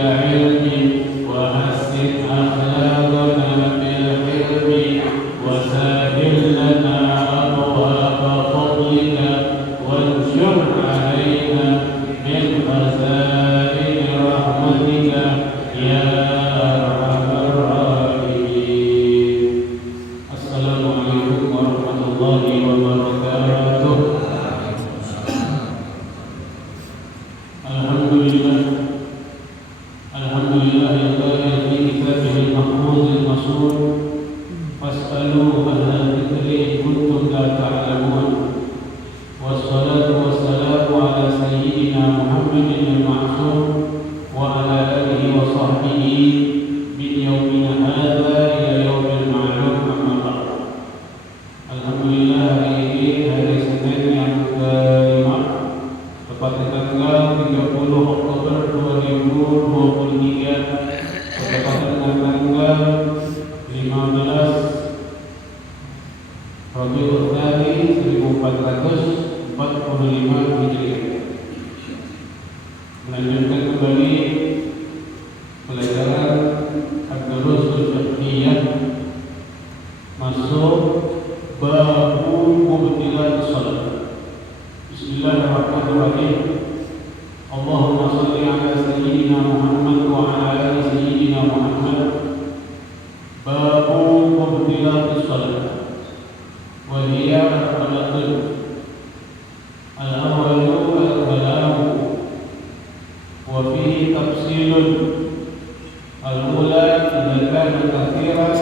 بالعلم وحسن أخلاقنا بالحلم وسهل لنا أبواب فضلك وانشر علينا من خزائن رحمتك يا أرحم الراحمين. السلام عليكم ورحمة الله وبركاته. Alhamdulillah yang fi kitabihil mahfuzil masyhur fas'alu ahla dzikri in kuntum la ta'lamun. Wassalatu wassalamu ala sayyidina Muhammadin al-ma'sum wa ala alihi wa sahbihi min yaumina hadza ila yaumil ma'lum, amma ba'd. Alhamdulillah, hari ini hari Senin yang ke-5 tepatnya tanggal 30 Oktober 2023 bertepatan dengan tanggal 15 Rabiul Tsani 1445 Hijriah. Melanjutkan kembali pelajaran Ad-Durusul Fiqhiyah, masuk babu mubtilatus shalah. Bismillahirrahmanirrahim. Allahumma shalli ala sayyidina Muhammad wa ala ali sayyidina Muhammad. Babu mubtilatus shalah wa hiya arba'atun. Al-awwalu al-kalamu wa fihi tafsilun. Al-ula idza kana kathiran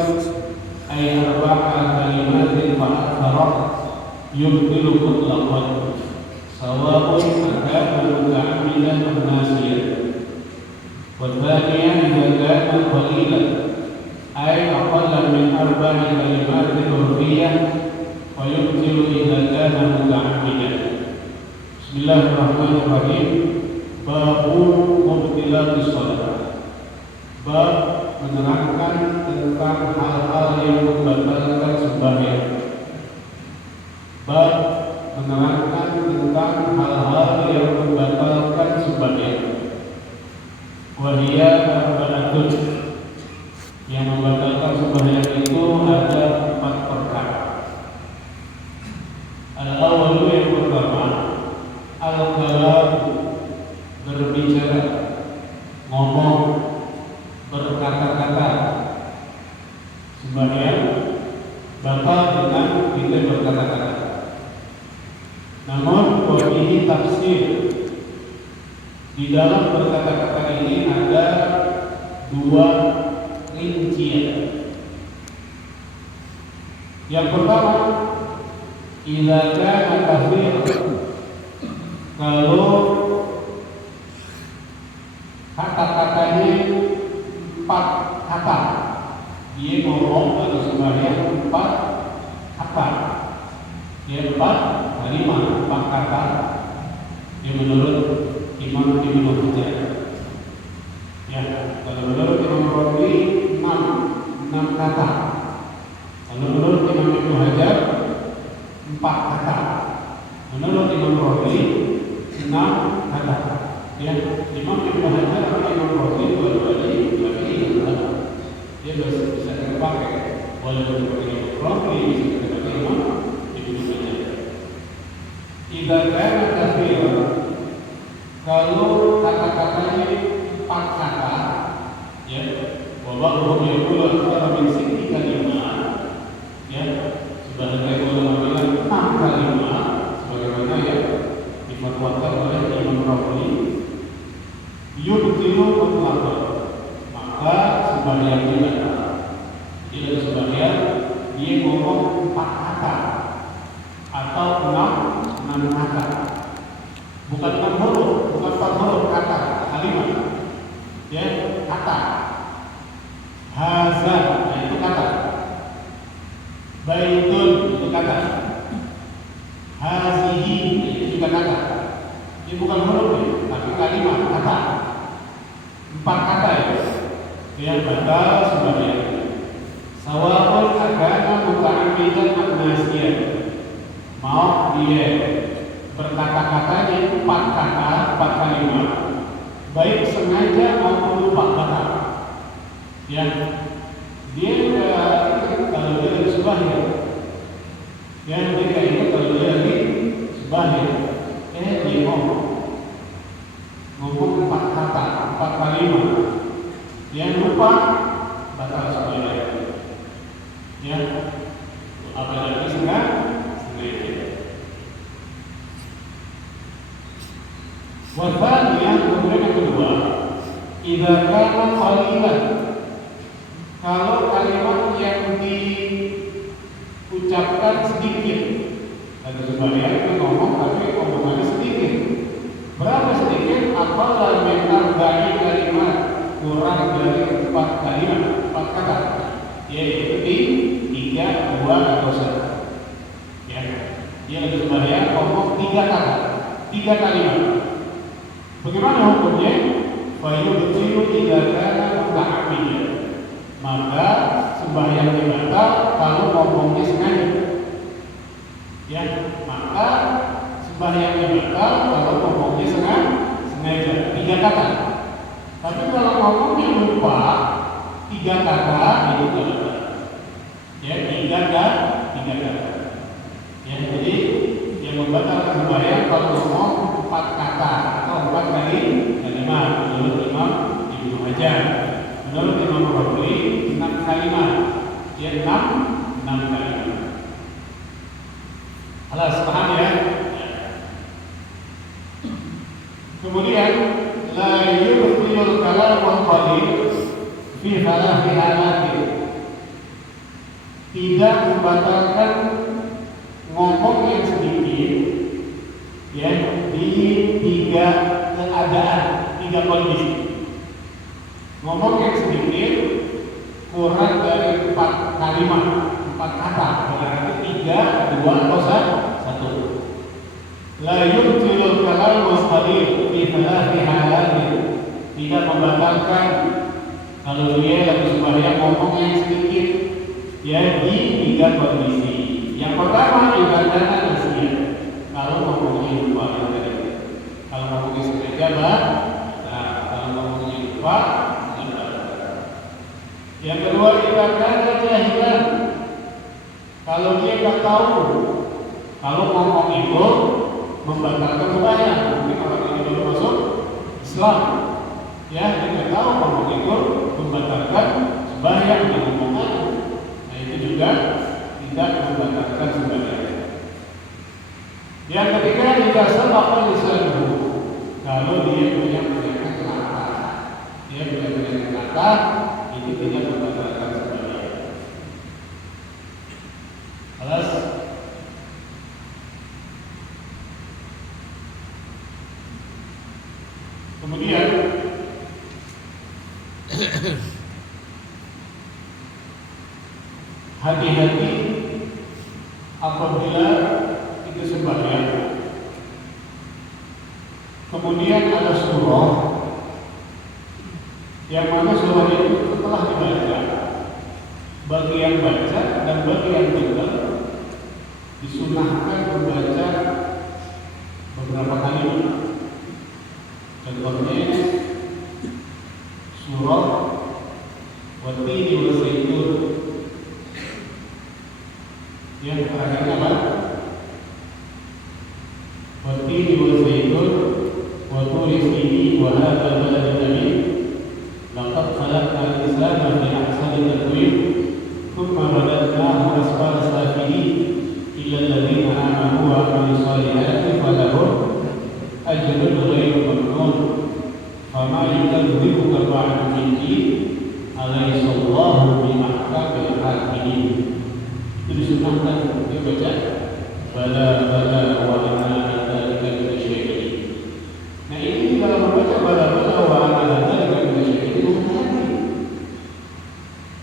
ay arba'a kalimatin fa akthara yubtilu mutlaqan sawa'un akana muta'ammidan am nasiyan. والثانية إذا كان قليلا أي أقل من 4 كلمات عرفية ويبطل إذا كان متعمدا. بسم الله الرحمن الرحيم. باب مبطلات الصلاة. Bab menerangkan tentang hal-hal yang membatalkan sembahyang. Bab menerangkan tentang hal-hal yang membatalkan sembahyang. Wahia arba'atun. Yang membatalkan sembahyang itu ada 4 perkara. Al-awwalu, yang pertama, al-kalam, berbicara, ngomong, berkata-kata. Sembahyang batal dengan kita berkata-kata. Namun ini tafsir. Di dalam berkata-kata ini ada 2 rincian. Yang pertama, idza kana katsir, kalau kata-katanya 4 kata, dia ngomong atau sembahyang 4 kata, dia 4 kalimat, 4 kata. Dia menurut Imam Ibnu Hajar. Ya, kalau menurut Imam Rawi 6 kata. Kalau menurut Imam Ibnu Hajar 4 kata. Menurut Imam Rawi 6 kata. Ya, Imam Ibnu Hajar atau Imam Rawi dua-duanya dia bisa terpakai. Walaupun Imam Rawi bisa terpakai Imam Ibnu Hajar. Idza kana katsiran, kalau kata-katanya 4 kata, ya, wabahum yaqulu aktsara min 60 kalimat, ya, sebagian ulama bilang 6 kalimat, sebagaimana ya difatwakan oleh Imam Rawi, yubtilu mutlaqan, maka sembahyangnya batal. Jadi ada sembahyang dia ngomong 4 kata atau 6 kata. Bukan 6 huruf, bukan 4 huruf, kata, kalimat. Ya, kata. Hazan, itu kata. Baitun, itu kata. Hazihi, itu juga kata. Ini bukan huruf, tapi kalimat, kata. 4 kata ya. Yang batal sembahyang. Sawa'un agama muta'ammidan am nasiyan. Mau dia berkata-katanya 4 kata, 4 kalimat, baik sengaja maupun lupa batal. Ya, dia kalau dia lagi sembahyang, ya dia nggak ingat kalau dia lagi sembahyang, dia ngomong 4 kata, 4 kalimat, dia lupa batal sembahyang. Ya, apalagi sengaja. Wasannya kemudian yang kedua, idza kana qalilan, kalau kalimat yang diucapkan sedikit, ada sebagian yang ngomong tapi omongannya sedikit. Berapa sedikit? Apabila mentar dari kalimat kurang dari 4 kalimat, 4 kata, yaitu 3, 2 atau 1. Ya, dia lebih sebagian ngomong 3 kata, 3 kalimat. Bagaimana hukumnya? Fayubtilu idza kana muta'ammidan. Maka sembahyang batal kalau ngomongnya sengaja. Ya, maka sembahyang batal kalau ngomongnya sengaja 3 kata. Tapi kalau ngomongnya lupa 3 kata itu tidak. Ya, 3 kata. Ya, jadi yang membatalkan sembahyang kalau ngomong 4 kata atau 4 kali kalimat. Menurut Imam Ibnu Hajar, menurut Imam Rabbani 6 kalimat. Ya, 6 kalimat. Alas, paham ya? Kemudian la yubtilul kalam wal qalil fi thalathi halatin. Tidak membatalkan ngomong yang sedikit, ya, di 3 keadaan, 3 kondisi. Ngomong yang sedikit kurang dari 4 kalimat, 4 kata, berarti 3, 2 atau 1. La yubtilul kalam wal qalil fi thalathi halatin. Tidak membatalkan kalau dia lagi sembahyang ngomong yang sedikit, ya, di 3 kondisi. Yang pertama ibadahnya nasihat. Kalau ngomongnya lupa, kalau ngomongnya sengaja, kalau ngomongnya lupa, yang kedua ibadahnya jahilan. Kalau dia nggak tahu, kalau ngomong itu membatalkan sembahyang. Mungkin orang ini baru masuk Islam, ya, dia nggak tahu ngomong itu membatalkan sembahyang dengan omongan. Nah, itu juga tidak membatalkan sembahyang. Yang ketiga, jika sabaqa lisanuhu, kalau dia punya penyakit kata, itu tidak membatalkan sembahyang. Alas. Kemudian hati-hati apabila itu sembahyang, kemudian ada surah yang mana surah itu setelah dibaca, bagi yang baca dan bagi yang tidak disunahkan membaca beberapa kalimat. Contohnya surah Wat-Tini waz-Zaitun. Yang terakhir apa? Wat-Tini waz-Zaitun wa Turi Sini wa hadzal baladil amin laqad khalaqnal insana fi ahsani taqwim thumma radadnahu asfala safilin illa alladziina aamanu wa 'amilus shalihati falahum ajrun ghairu mamnun fama yukadzibuka ba'du biddin alaysa Allahu bi'ahkamil hakimin. Itu disunahkan dia baca bala bala wa ana dzalika minasyai'in. Nah, ini kalau membaca bala bala wa ana dzalika minasyai'in itu hati.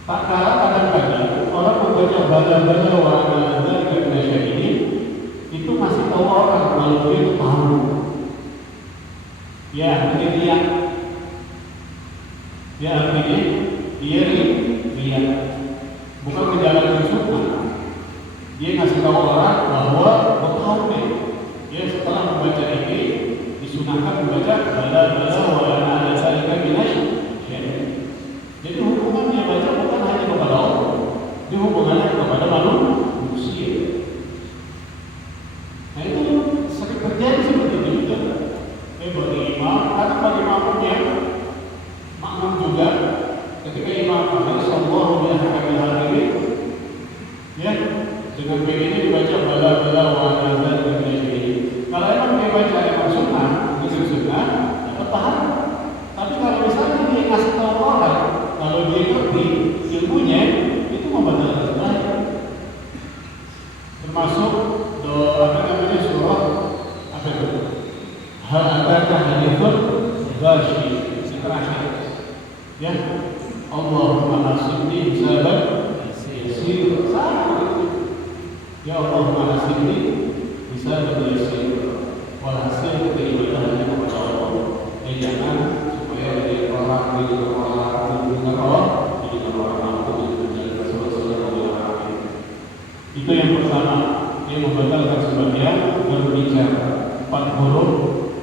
Tak kalah kadang-kadang orang membaca bala bala wa ana dzalika minasyai'in itu masih tahu orang kalau dia itu tahu. Ya, artinya dia artinya dia lihat, bukan menjalankan sunnah. Dia ngasih tahu orang bahwa tahu deh. Dia setelah membaca ini, disunahkan membaca bala bala wa ana ala zalika minasyahidin. Jadi hubungannya baca bukan hanya kepada Allah, dia hubungannya kepada manusia. Nah itu sering terjadi seperti itu juga. Bagi imam, karena bagi makmum yang makmum juga, ketika imam sallallahu alaihi wasallam ya dengan begini dibaca bala bala wa ana zalika minasyahidin. Kalau emang dia baca yang sunnah, itu sunnah, dapat pahala. Tapi kalau misalnya dia kasih tahu orang, kalau dia ngerti ilmunya, itu membatalkan ibadah. Termasuk doa surah apa itu? Hal adaka hadithun ghasyi terakhir. Ya, Allahumma hasibni hisaban yasir. Ya Allahumma hasibni hisaban yasir. Walhasil keibadahannya kepada Allah. Jangan supaya dia orang mendengar Allah, mendengar orang mampu menjaga sesuatu. Itu yang pertama, yang membatalkan sebagian berbicara 4 huruf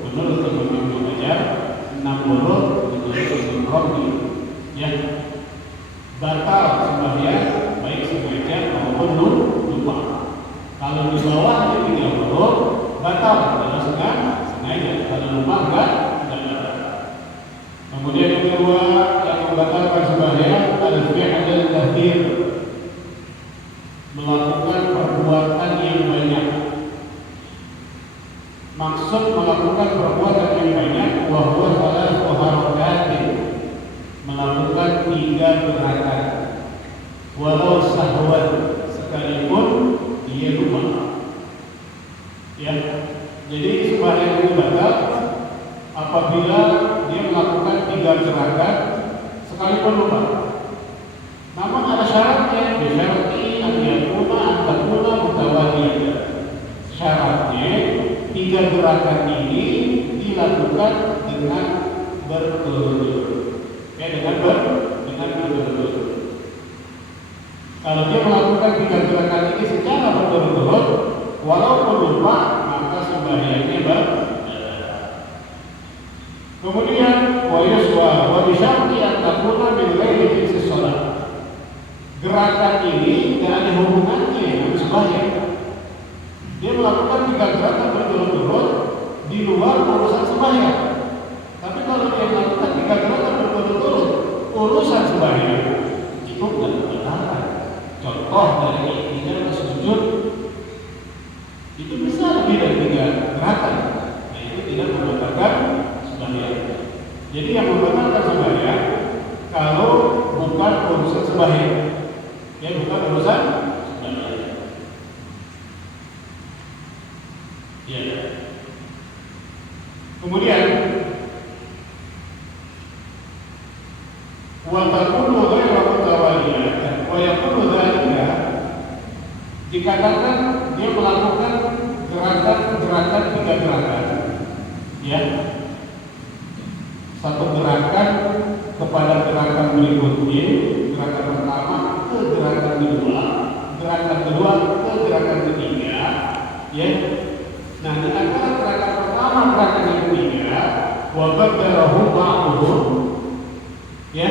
menurut Imam Ibnu Hajar, 6 huruf menurut Ibnu Qayyim. Ya, batal sebagian baik sengaja maupun lupa. Kalau di bawah itu 3 huruf batal kalau sengaja, kalau lupa enggak batal. Kemudian yang kedua yang membatalkan sebagian al-fi'l al-katsir, melakukan perbuatan yang banyak. Maksud melakukan perbuatan yang banyak wa huwa salatu harakatin, melakukan 3 gerakan. Walau sahwan, sekalipun dia lupa. Ya. Jadi sembahyang itu batal apabila dia melakukan 3 gerakan sekalipun lupa. Namun ada syaratnya, bisyarati an takuna mutawaliyah. Syaratnya 3 gerakan ini dilakukan dengan berturut-turut. Dengan berturut-turut. Kalau dia melakukan 3 gerakan ini secara berturut-turut, walaupun lupa, maka sembahyangnya batal. Kemudian wa bisyarti an takuna min ghairi jinsi shalah. Gerakan ini tidak ada hubungannya dengan sembahyang. Dia melakukan 3 gerakan berturut-turut di luar urusan sembahyang. Tapi kalau dia melakukan 3 gerakan berturut-turut urusan sembahyang, itu tidak dibatalkan. Contoh dari ikhtiar ke sujud itu bisa lebih dari 3 gerakan. Nah itu tidak membatalkan sembahyang. Jadi yang membatalkan sembahyang kalau bukan urusan sembahyang, ya bukan urusan sembahyang. Ya. Kemudian wa takunu ghairu mutawaliyah wa yakunu dzalika, dikatakan dia melakukan gerakan 3 gerakan, ya, 1 gerakan kepada gerakan berikutnya, gerakan pertama ke gerakan kedua, gerakan kedua ke gerakan ketiga, ya. Nah, di antara gerakan pertama gerakan yang ketiga, wa qaddarahu ba'dhum, ya,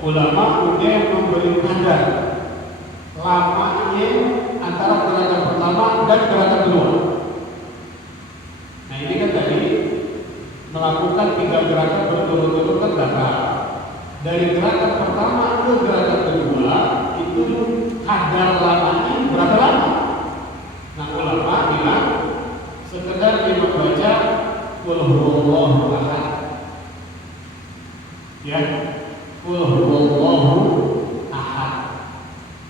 ulama kemudian memberi tanda lamanya antara gerakan pertama dan gerakan kedua. Nah ini kan tadi melakukan 3 gerakan berturut-turut kan batal. Dari gerakan pertama ke gerakan kedua itu kadar lamanya berapa lama? Nah ulama bilang sekedar dia membaca qul huwallahu ahad, ya, qul huwallahu ahad.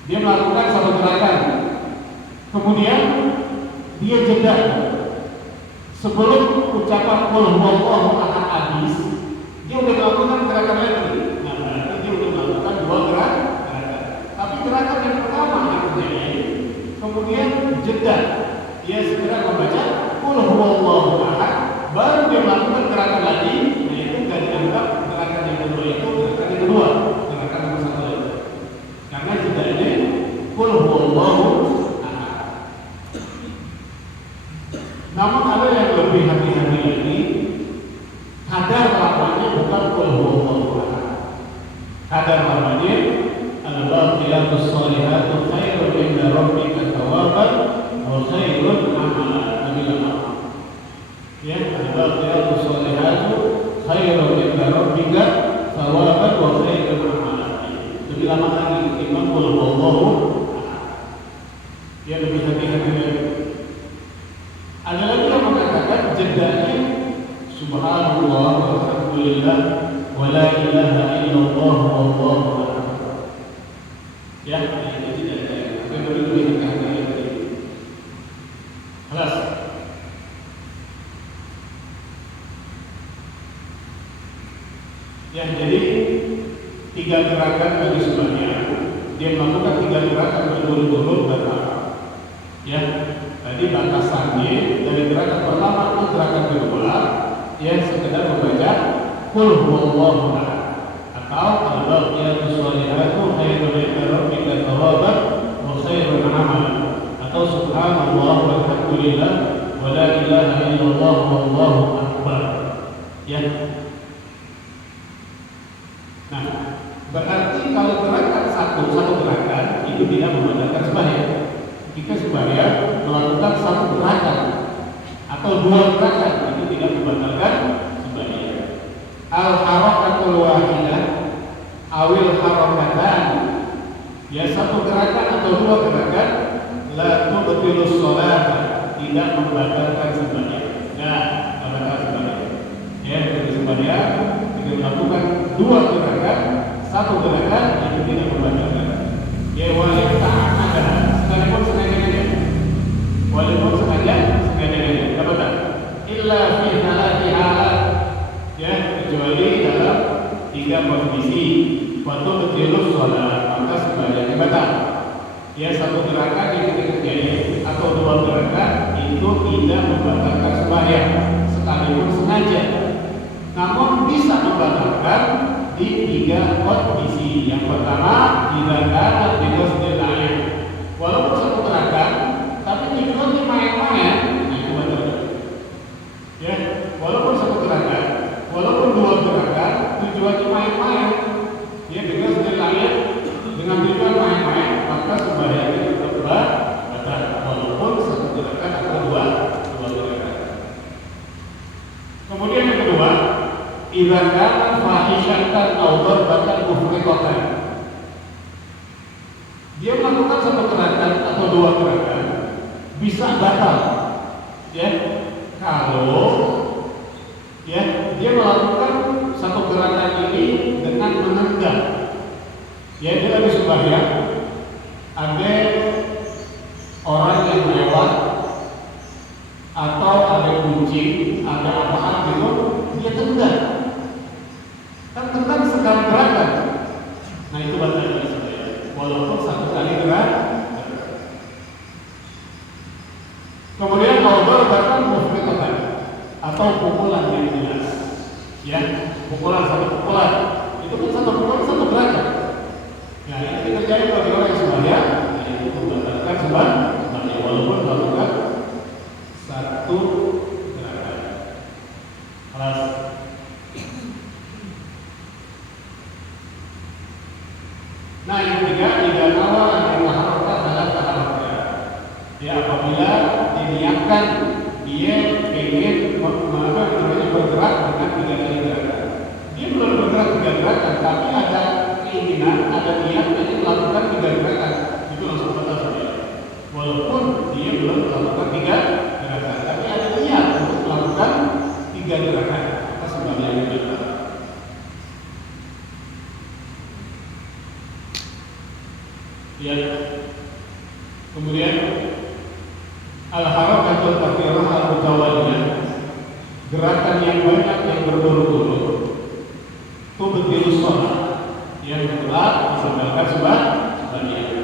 Dia melakukan 1 gerakan, kemudian dia jeda sebelum ucapan qul huwallahu ahad habis, dia udah melakukan gerakan lagi. Nah berarti dia udah melakukan 2 gerakan. Tapi gerakan yang pertama yang terjadi, kemudian jeda, dia segera membaca qul huwallahu ahad, baru dia melakukan gerakan lagi. Nah itu nggak dianggap gerakan yang kedua, itu gerakan yang kedua, gerakan nomor 1 itu. Karena jedanya qul huwallahu ahad. Namun ada yang lebih hati-hati lagi, lebih lama lagi ketimbang qul huwallahu ahad. Ya lebih hati-hati lagi. Ada lagi yang mengatakan jedanya subhanallah walhamdulillah wa la ilaha illallah wallahu akbar. Ya, ini tidak ada. Tapi lebih hati-hati lagi. Kelas. Ya, jadi 3 gerakan bagi semuanya. Dia melakukan 3 gerakan berturut-turut berapa? Ya, tadi batasannya dari gerakan pertama ke gerakan kedua, ya sekedar membaca qul huwallahu ahad atau al-baqiyatus sholihatu khairun 'inda rabbika thawaban wa khairun 'amalan atau subhanallah walhamdulillah wa la ilaha illallah wallahu akbar. Ya. Nah, berarti kalau gerakan satu gerakan itu tidak membatalkan sembahyang. Jika sembahyang melakukan satu gerakan atau 2 gerakan itu tidak membatalkan sembahyang. Al harakatul wahidah awil harakatan, ya satu gerakan atau 2 gerakan la tubtilus shalah, tidak membatalkan sembahyang. Nah, membatalkan sembahyang. Ya, dari sembahyang kita melakukan 2 gerakan, 1 gerakan itu tidak membatalkan. Ya walaupun ta'amada, sekalipun sengaja, walaupun sengaja, dapat tak? Illa fi halati halat, ya kecuali dalam 3 kondisi. Waktu berjilus sholat maka sembahyang batal. Ya 1 gerakan yang kita kerjain atau 2 gerakan itu tidak membatalkan sembahyang sekalipun sengaja. Namun bisa membatalkan di 3 kondisi. Yang pertama, dilakukan dengan sendirian. Walaupun 1 gerakan, tapi tujuannya main-main, itu batal. Ya, walaupun 1 gerakan, walaupun 2 gerakan, tujuannya main-main, ya dengan sendirian, dengan tujuan main-main, maka sembahyang itu tetap batal. Walaupun 1 gerakan atau 2 gerakan. Kemudian yang kedua, idza kana fahishatan aw darbatan mufriqatan. Dia melakukan 1 gerakan atau 2 gerakan bisa batal. Ya, kalau ya dia melakukan 1 gerakan ini dengan menendang. Ya, dia lagi sembahyang, ada orang yang lewat atau ada kucing, ada apa-apa gitu, dia tendang. Kan tendang sekali gerakan. Nah itu batal dari sembahyang. Walaupun 1 kali gerak. Kemudian kalau bahkan mufriqatan atau pukulan yang jelas. Ya, pukulan 1 pukulan. Itu kan 1 pukulan 1 gerakan. Ya, ini terjadi bagi orang yang sembahyang, itu membatalkan sembahyang walaupun melakukan 1 gerakan. Kelas. Nah yang ketiga, tidak nawa yang maharokat dalam taharatnya. Ya apabila diniatkan dia ingin bergerak dengan 3 kali gerakan. Dia belum bergerak 3 gerakan, tapi ada keinginan, ada niat ingin melakukan 3 gerakan, itu langsung batal saja. Walaupun dia belum melakukan 3 gerakan, tapi ada niat untuk melakukan 3 gerakan, maka sembahyangnya batal. Ya. Kemudian al-harakatul katsirah al-mutawaliyah, gerakan yang banyak yang berturut-turut, tubtilus shalah, yang telah membatalkan sembahyang.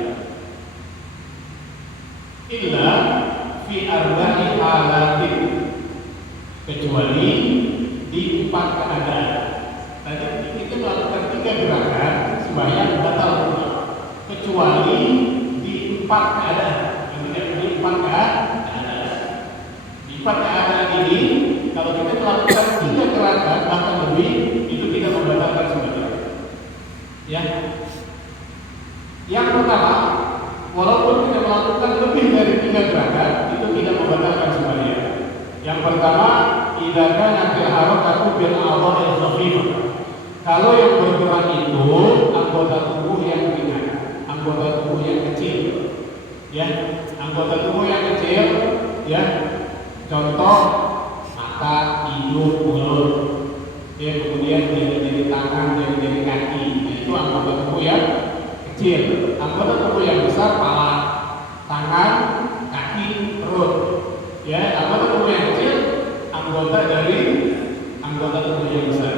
Illa fi arba'i halatin, kecuali di 4 keadaan. Tadi kita melakukan 3 gerakan, sembahyang batal. Kecuali di 4 keadaan. Di 4 keadaan. Di 4 keadaan ini, kalau kita melakukan 3 gerakan bahkan lebih, itu tidak membatalkan sembahyang. Ya. Yang pertama, walaupun kita melakukan lebih dari 3 gerakan, itu tidak membatalkan sembahyang. Yang pertama, idza kana fil harakatu bil a'dha'il khafifah. Kalau yang bergerak itu anggota tubuh yang ringan, anggota tubuh yang kecil, ya, anggota tubuh yang kecil, ya, contoh mata, hidung, mulut, ya, kemudian jari-jari tangan, jari-jari kaki, itu anggota tubuh yang kecil. Anggota tubuh yang besar, kepala, tangan, kaki, perut, ya, anggota tubuh yang kecil, anggota dari anggota tubuh yang besar.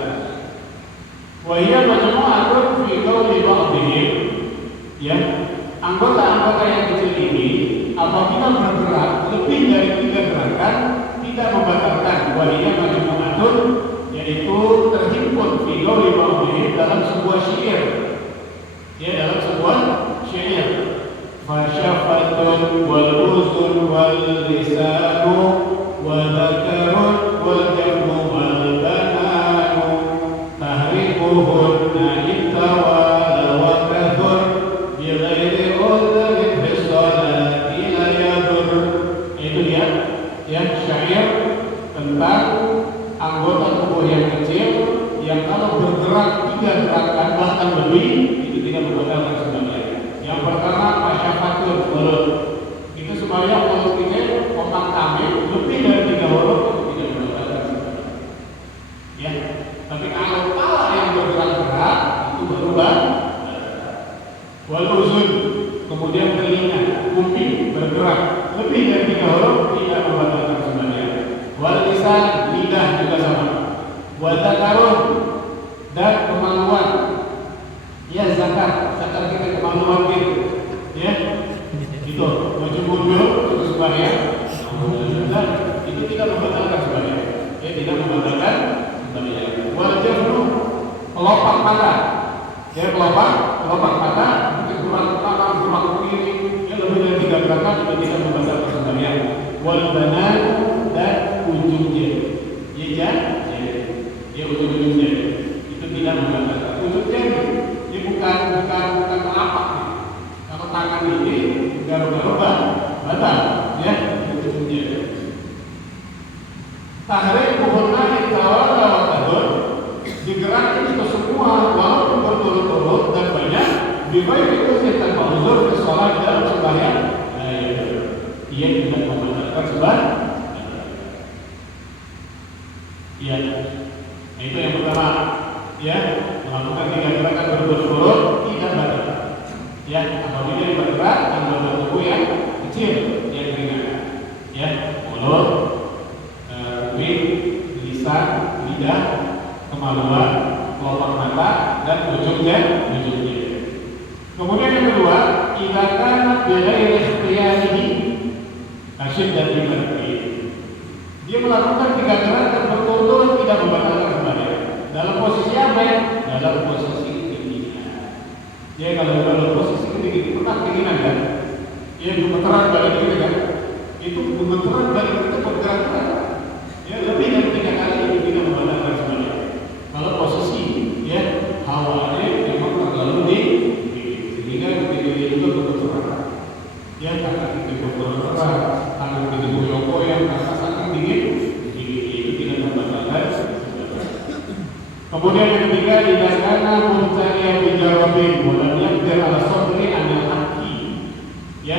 Wahia majmu'atun fi qawli ba'dihim, ya, anggota-anggota yang kecil ini apabila bergerak lebih dari 3 gerakan tidak membatalkan. Wahia majmu'atun, yaitu terhimpun fi qawli ba'dihim dalam sebuah syair, ya, dalam sebuah syair. Fasyafatun wal uzun wal lisanu wa dzakarun wal jam'u wal bananu tahriquhunna intawala wa kathur bi ghairi udhrin fi sholati la yadur. Itu dia, ya, syair tentang anggota tubuh yang kecil yang kalau bergerak 3 gerakan bahkan lebih itu tidak membatalkan sebenarnya. Yang pertama pasyafatun, mulut. Itu supaya mulut kita kotak kami lebih dari 3 huruf itu tidak membatalkan sebenarnya. Ya, tapi kalau kepala yang bergerak-gerak itu berubah. Wal uzun, kemudian telinga, kuping bergerak lebih dari 3 huruf tidak membatalkan sebenarnya. Wal lisan, lidah juga sama. Wal zakarun, dan kemaluan, ya, zakar kita kemaluan gitu, ya, itu baju mundur terus sembahyang, itu tidak membatalkan sembahyang, ya, tidak membatalkan sembahyang. Wal jafnu, kelopak mata, ya, kelopak mata, mungkin kurang kanan, kurang kiri, ya, lebih dari 3 gerakan juga tidak membatalkan sembahyang. Wal banan, dan ujung jari, ya, ya, ujung jari itu tidak membatalkan. Ujung jari ini bukan telapak. Kalau tangan ini garuk-garuk batal, ya, ujung jari. Tahriquhunna intawala wa kathur, digerakkan itu semua walaupun berturut-turut dan banyak, dibaik itu tanpa uzur ke sholat dalam sembahyang, ia tidak membatalkan sembahyang. Ya, itu yang pertama, ya, melakukan 3 gerakan berturut-turut tidak batal. Ya, apabila yang bergerak anggota tubuh yang kecil, yang ringan, ya, mulut, kuping, lisan, lidah, kemaluan, kelopak mata, dan ujung jari. Kemudian yang kedua, idza kana bi ghairi ikhtiyarihi asyiddat al-qalbi. Dia melakukan 3 gerakan berturut-turut tidak membatalkan sembahyang. Dalam posisi apa ya? Dalam posisi kedinginan. Ya, kalau posisi kedinginan, pernah kedinginan kan? Ya, gemeteran badan kita kan? Itu gemeteran badan kita bergerak-gerak. Ya, lebih dari 3 kali itu tidak membatalkan sembahyang. Kalau posisi, ya, hawanya memang terlalu dingin, sehingga kedinginan juga gemeteran. Ya, karena kita bergerak, karena kita goyang-goyang, karena saking dingin, itu tidak membatalkan. Kemudian yang ketiga, idza kana muntariya bi jarabin wa lam yaqdir ala sabri an al-haqi. Ya,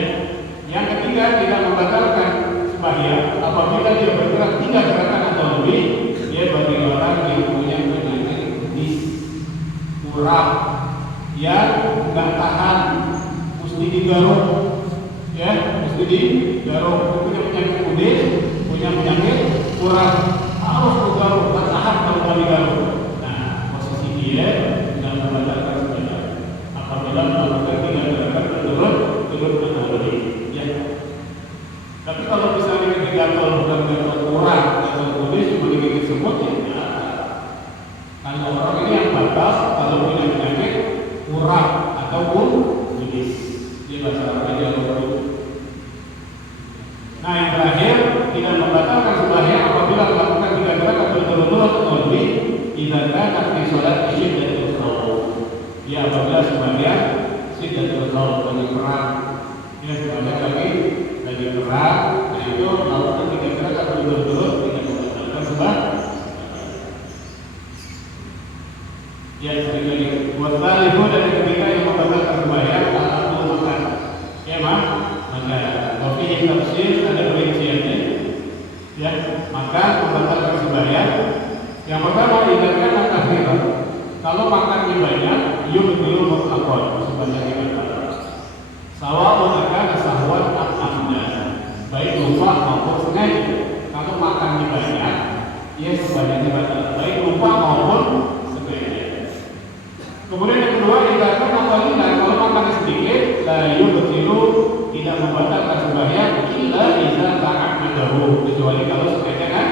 yang ketiga tidak membatalkan sembahyang apabila dia bergerak 3 gerakan atau lebih, dia bagi orang yang punya penyakit kudis, kurang, yang enggak tahan, mesti digaruk, ya, mesti digaruk. Punya penyakit kudis, punya penyakit kurang, harus digaruk, enggak tahan kalau digaruk. Dia tidak membatalkan sembahyang apabila melakukan 3 gerakan berturut-turut atau lebih, ya. Tapi kalau misalnya kita gatal bukan gatal kurang, gatal kudis cuma digigit semut, ya, kalau orang ini yang batal kalau punya penyakit kurang ataupun kudis, dia bahasa Arabnya jalur. Nah, yang terakhir, tidak membatalkan sembahyang apabila melakukan 3 gerakan berturut-turut atau lebih. Idza kana fi sholat syiddatul khawf, ya, apabila sembahyang syiddatul khawf, lagi perang, ya, sembahyang lagi perang, nah itu melakukan 3 gerakan berturut-turut tidak membatalkan sembahyang. Ya sekali wasalihu dan ketiga yang membatalkan sembahyang al-aklu makan. Ya maka wafihi tafsir ada perinciannya. Ya makan membatalkan sembahyang. Yang pertama dikatakan al-akhirat. Kalau makannya banyak, yubtilu mutlaqan sembahyangnya batal. Sawa'un akana sahwan am amdan, baik lupa maupun sengaja. Kalau makannya banyak, ya sembahyangnya batal, baik lupa maupun sengaja. Kemudian yang kedua dikatakan apabila kalau makannya sedikit, la yubtilu tidak membatalkan sembahyang illa idza ta'ammadahu, kecuali kalau sengaja kan.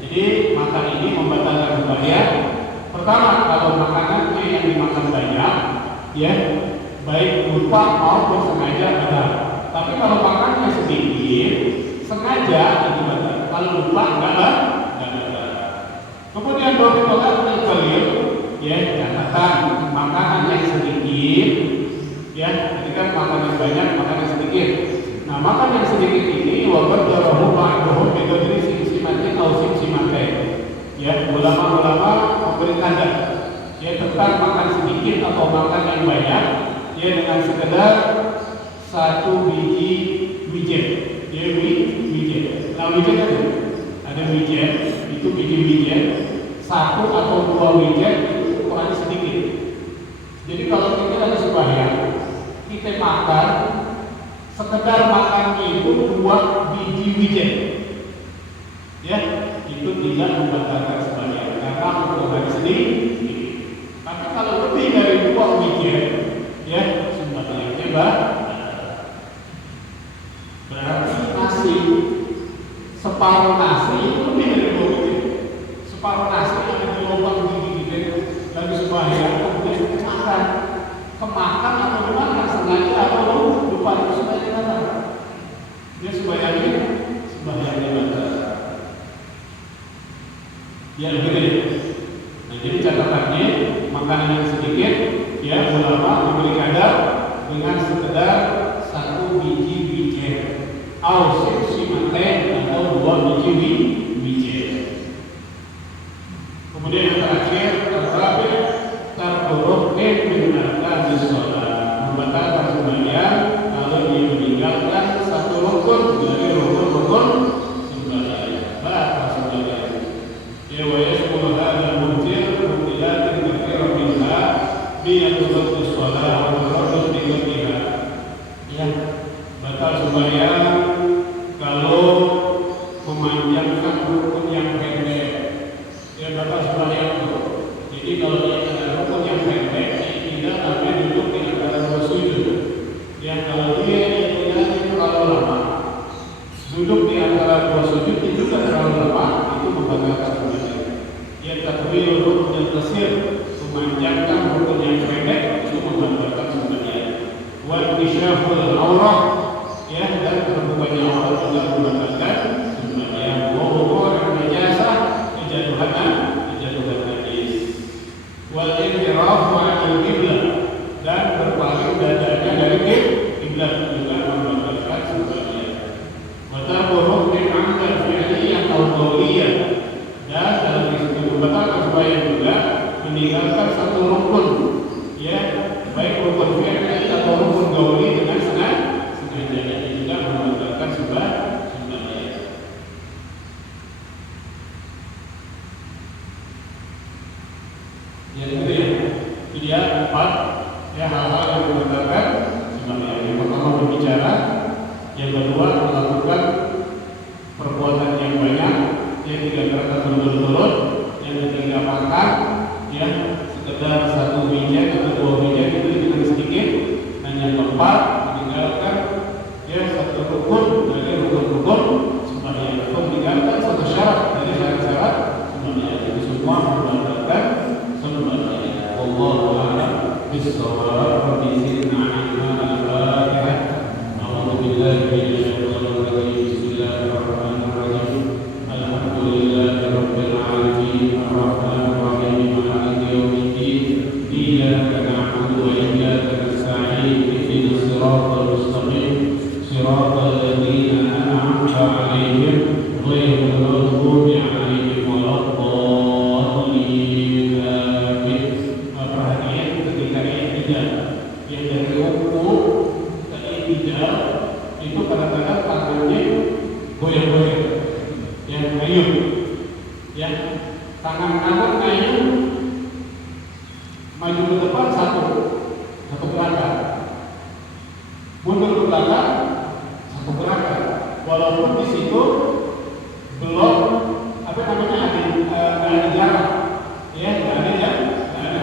Jadi makan ini membatalkan sembahyang. Pertama, kalau makanannya yang dimakan banyak, ya baik lupa maupun sengaja batal. Tapi kalau makannya sedikit, sengaja itu batal. Kalau lupa enggak batal. Kemudian doa al-qalil, ya catatan makanan yang sedikit, ya ketika makan yang banyak, makan yang sedikit. Nah, makan yang sedikit ini wabar darahu ba'dahu bidri simsimatin atau simsimatin. Ya, ulama-ulama memberi tanda ya tentang makan sedikit atau makan yang banyak, ya dengan sekedar satu biji wijen, ya wijen. Nah wijen ada wijen, itu biji wijen, satu atau dua wijen itu ukurannya sedikit. Jadi kalau kita ada sembahyang, kita makan sekedar makannya itu dua biji wijen, ya itu tidak membatalkan sembahyang karena ukurannya sedikit. Tapi kalau lebih dari dua wijen, ya sembahyangnya berarti nasi separuh nasi itu lebih dari dua wijen. Separuh nasi ada di lubang gigi lalu sembahyang kemudian makan, kemakan atau dimakan sengaja atau lupa itu sembahyang batal. Dia sembahyangnya batal. Ya begitu. Nah, jadi catatannya makanan yang sedikit, ya ulama memberi kadar dengan sekedar satu biji wijen, atau simsimaten atau dua biji wijen. Kemudian yang terakhir terakhir terburuk meninggalkan sholat, membatalkan sembahyang kalau dia meninggalkan satu rukun dari rukun sembahyang. Batal sembahyang. ويشمل هذا المبتل مبتلات كثيرة منها نية ضبط الصلاة والتردد في وقتها. Ya, batal sembahyang kalau memanjangkan rukun yang pendek. Ya batal sembahyang itu. Jadi kalau dia ada rukun yang pendek, tidak sampai duduk di antara dua sujud. Ya kalau dia terlalu lama, duduk di antara dua sujud itu juga terlalu lama, itu membatalkan sembahyang. Ya takwil rukun yang qasir, memanjangkan rukun yang pendek itu membatalkan sembahyang. Wa insyaful aurah, ya dan terbukanya aurat juga membatalkan sembahyang. Wa wuqu'un najasah, kejatuhan najis. Wal inhiraf ma'al qiblah, dan berpaling dadanya dari kiblat juga membatalkan sembahyang. Wa tarku ruknin 'amdan fi'liyan aw qawliyan, dan dalam membatalkan sembahyang juga meninggalkan satu rukun, ya baik rukun fi'li atau rukun qauli dengan sengaja juga membatalkan sembahyang. Ya itu ya. Itu dia empat ya hal-hal yang membatalkan sembahyang. Yang pertama berbicara, yang kedua melakukan perbuatan yang banyak, yang tiga gerakan berturut-turut, yang ketiga makan, ya sekedar satu wijen atau dua wijen itu dengan sedikit, dan yang keempat meninggalkan ya satu rukun dari rukun-rukun sembahyang atau meninggalkan satu syarat dari syarat-syarat sembahyang. Itu semua membatalkan sembahyang. Wallahu a'lam bishawab. Bismillahirrahmanirrahim. A'udzubillahi minasyaitonir rajim. Bismillahirrahmanirrahim. Alhamdulillahirabbil alamin. Arrahmanir rahim. Maliki yaumiddin. Iyyaka na'budu wa iyyaka nasta'in. Ihdinas siratal mustaqim. Siratal ladzina an'amta 'alaihim ghairil maghdubi 'alaihim waladdallin. Amin. ke depan satu gerakan, mundur ke belakang satu gerakan. Walaupun di situ belum ada jarak, ya nggak ada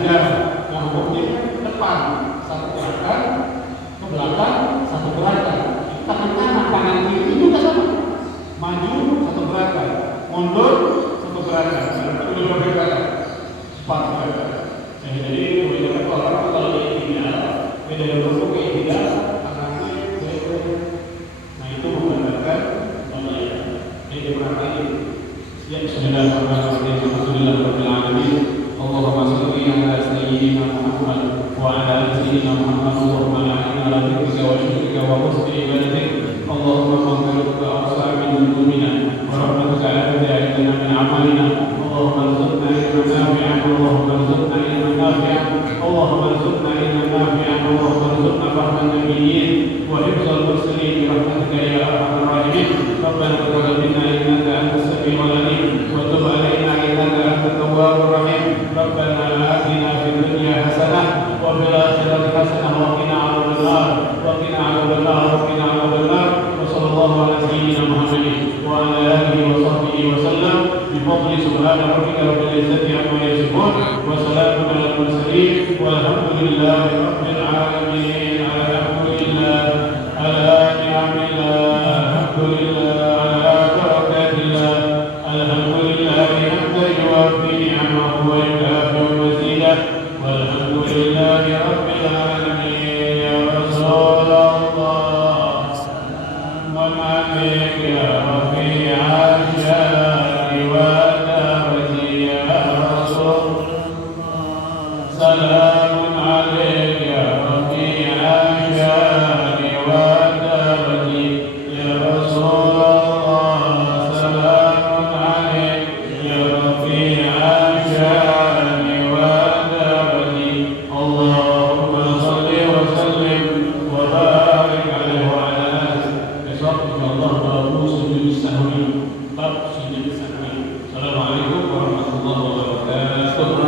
jarak. Nah hukumnya ke depan satu gerakan, ke belakang satu gerakan. Tangan kanan, tangan kiri juga sama. Maju satu gerakan, mundur satu gerakan, dua gerakan, empat gerakan. Jadi kebanyakan orang kalau tidak beda bentuk tidak tangannya beda. Nah itu menggambarkan bahwa ini diperhatikan. Ya Bismillahirrahmanirrahim. Alhamdulillahirabbil alamin. Allahumma shalli ala sayyidina Muhammad wa ala ali sayyidina Muhammad. Allahumma a'inna ala dzikrika wa syukrika wa husni ibadatik. Allahumma maghfirka awsa' min dhunubina wa rahmatuka a'la min amalina. Allahumma arzuqna ilman nafi'an. Allahumma arzuqna ilman nafi'an. Allahumma arzuqna ilman nafi'an. Allahumma arzuqna fahman nabiyyin wa hifdzal mursalin bi rahmatika ya arhamar rahimin. Rabbana taqabbal minna innaka antas samiul alim wa tub 'alaina innaka antat tawwabur rahim. Rabbana atina fid dunya hasanah wa fil akhirati hasanah wa qina 'adzabannar wa qina 'adzabannar wa qina 'adzabannar. Wa sallallahu ala sayyidina Muhammadin wa ala alihi wa sahbihi wa sallam bi fadli subhana rabbika rabbil izzati amma yasifun wa salamun alal mursalin walhamdulillahi rabbil alamin. Alhamdulillah ala ni'amillah, alhamdulillah ala barakatillah, alhamdulillah hamdan yuwaffi ni'amahu wa yukafi mazidah, walhamdulillahi rabbil alamin. Ya Rasulullah salamun alayka ya rafi'al syari wa darajati. Ya Rasulullah salamun alayka ya rafi'al syari wa darajati. Ya Rasulullah salamun alayka ya rafi'al syari wa darajati. Allahumma shalli wa sallim wa barik alaihi wa ala alihi. Besok insyaallah